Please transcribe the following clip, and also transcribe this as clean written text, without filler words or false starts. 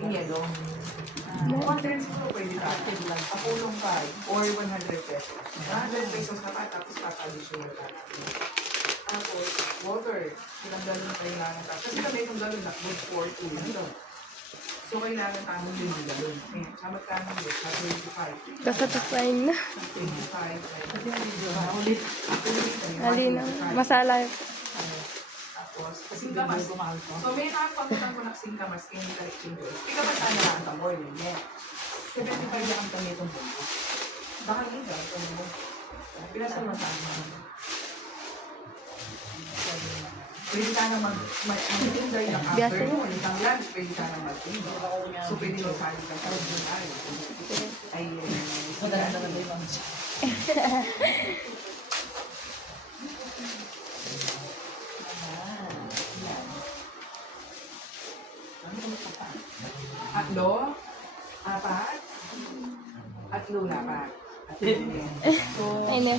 Yung yellow. Conference ko pwede ka. Kapulong 5 or 100 pesos. 100 pesos na pa, tapos papa-additional ka natin. Tapos, water. Ilang galon na kailangan ka. Kasi kami itong galon na good for 2 yun. So, kailangan tamang din yung galon. Ngayon, samat ka ng good, 25. Kasatisfying na. 25. Kasi Ulit na. Masala yun. Tapos, singkamas. So, may nakapagputan ko ng singkamas chemical exchange. Ikaw ba sana lang ang tamor yun? Yeah. 75 lang ang kami itong bulo. Baka yun ka, ito mo. Pinasal mo saan mo. Pwede ka na mag-tinday ng afternoon. Isang lunch, pwede ka na mag-tinday. So, pwede mo sali ka sa doon ay. Ay, maganda na ba yung lunch? Atlo? Apat? Atlo na pa. So, Ayun.